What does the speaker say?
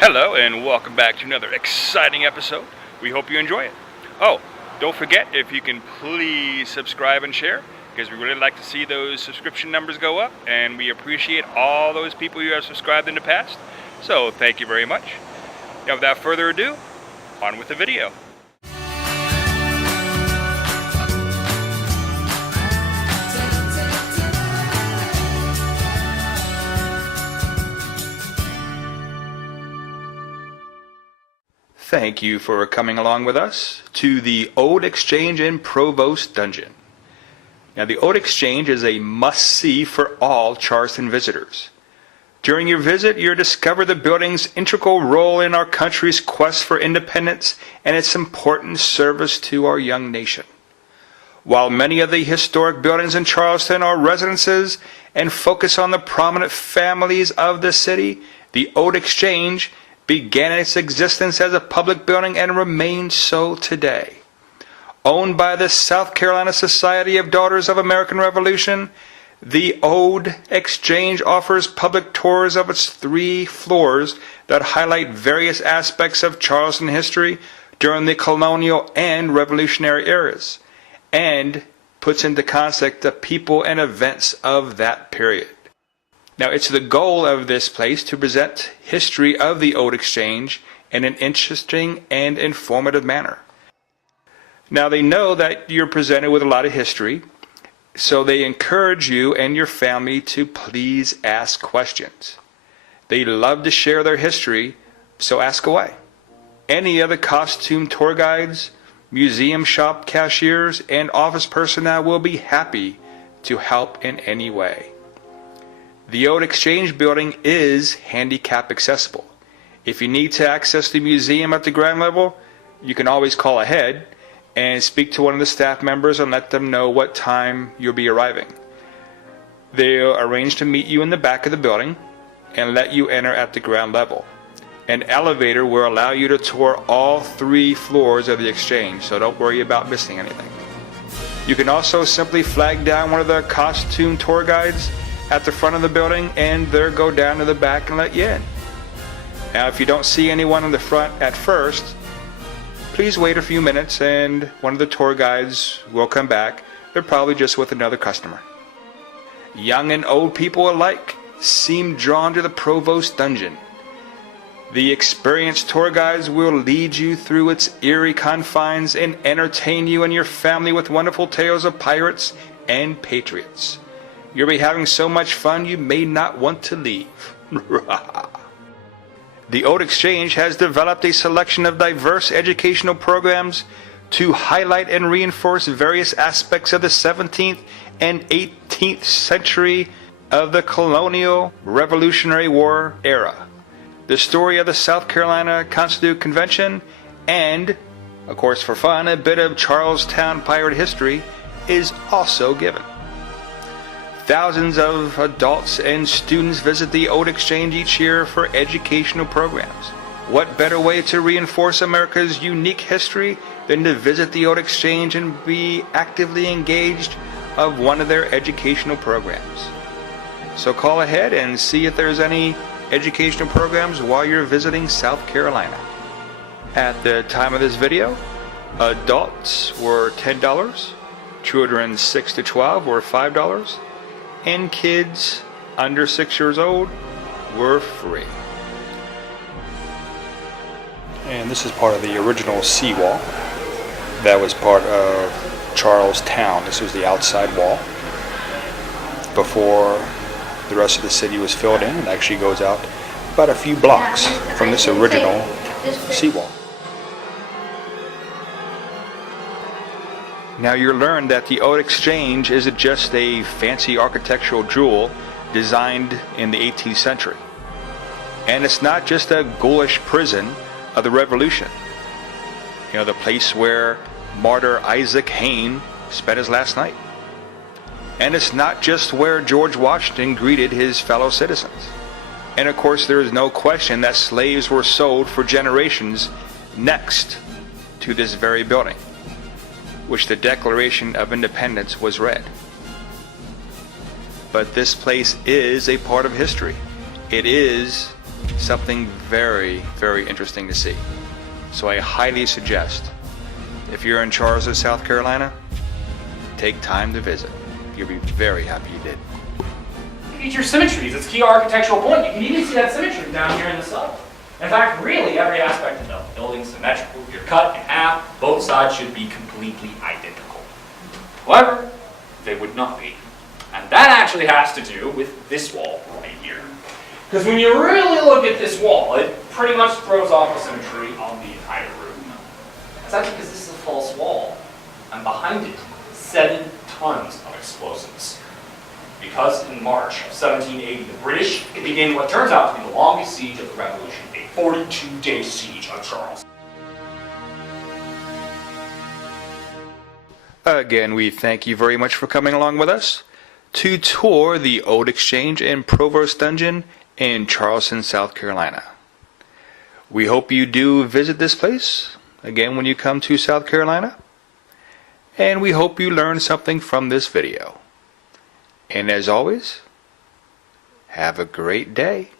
Hello and welcome back to another exciting episode. We hope you enjoy it. Oh, don't forget, if you can please subscribe and share, because we really like to see those subscription numbers go up, and we appreciate all those people who have subscribed in the past. So thank you very much. Now without further ado, on with the video. Thank you for coming along with us to the Old Exchange in Provost Dungeon. Now, the Old Exchange is a must-see for all Charleston visitors. During your visit, you'll discover the building's integral role in our country's quest for independence and its important service to our young nation. While many of the historic buildings in Charleston are residences and focus on the prominent families of the city, the Old Exchange began its existence as a public building and remains so today. Owned by the South Carolina Society of Daughters of American Revolution, the Old Exchange offers public tours of its 3 floors that highlight various aspects of Charleston history during the colonial and revolutionary eras, and puts into context the people and events of that period. Now, it's the goal of this place to present history of the Old Exchange in an interesting and informative manner. Now, they know that you're presented with a lot of history, so they encourage you and your family to please ask questions. They love to share their history, so ask away. Any other costume tour guides, museum shop cashiers, and office personnel will be happy to help in any way. The Old Exchange building is handicap accessible. If you need to access the museum at the ground level, you can always call ahead and speak to one of the staff members and let them know what time you'll be arriving. They'll arrange to meet you in the back of the building and let you enter at the ground level. An elevator will allow you to tour all 3 floors of the Exchange, so don't worry about missing anything. You can also simply flag down one of the costume tour guides at the front of the building, and they'll go down to the back and let you in. Now, if you don't see anyone in the front at first, please wait a few minutes and one of the tour guides will come back. They're probably just with another customer. Young and old people alike seem drawn to the Provost Dungeon. The experienced tour guides will lead you through its eerie confines and entertain you and your family with wonderful tales of pirates and patriots. You'll be having so much fun you may not want to leave. The Old Exchange has developed a selection of diverse educational programs to highlight and reinforce various aspects of the 17th and 18th century of the colonial Revolutionary War era, the story of the South Carolina Constitutional Convention, and, of course for fun, a bit of Charlestown pirate history is also given. Thousands of adults and students visit the Old Exchange each year for educational programs. What better way to reinforce America's unique history than to visit the Old Exchange and be actively engaged of one of their educational programs? So call ahead and see if there's any educational programs while you're visiting South Carolina. At the time of this video, adults were $10, children 6 to 12 were $5, and kids under 6 years old were free. And this is part of the original seawall that was part of Charlestown. This was the outside wall before the rest of the city was filled in. It actually goes out about a few blocks from this original seawall. Now you learn that the Old Exchange isn't just a fancy architectural jewel designed in the 18th century. And it's not just a ghoulish prison of the Revolution. You know, the place where martyr Isaac Hayne spent his last night. And it's not just where George Washington greeted his fellow citizens. And of course there is no question that slaves were sold for generations next to this very building, which the Declaration of Independence was read. But this place is a part of history. It is something very, very interesting to see. So I highly suggest, if you're in Charleston, South Carolina, take time to visit. You'll be very happy you did. It features symmetry as its key architectural point. You can even see that symmetry down here in the south. In fact, really every aspect of the building is symmetrical. If you're cut in half, both sides should be completely identical. However, they would not be. And that actually has to do with this wall right here. Because when you really look at this wall, it pretty much throws off the symmetry on the entire room. That's actually because this is a false wall. And behind it, 7 tons of explosives. Because in March of 1780, the British began what turns out to be the longest siege of the Revolution, a 42-day siege of Charleston. Again, we thank you very much for coming along with us to tour the Old Exchange and Provost Dungeon in Charleston, South Carolina. We hope you do visit this place again when you come to South Carolina, and we hope you learned something from this video. And as always, have a great day.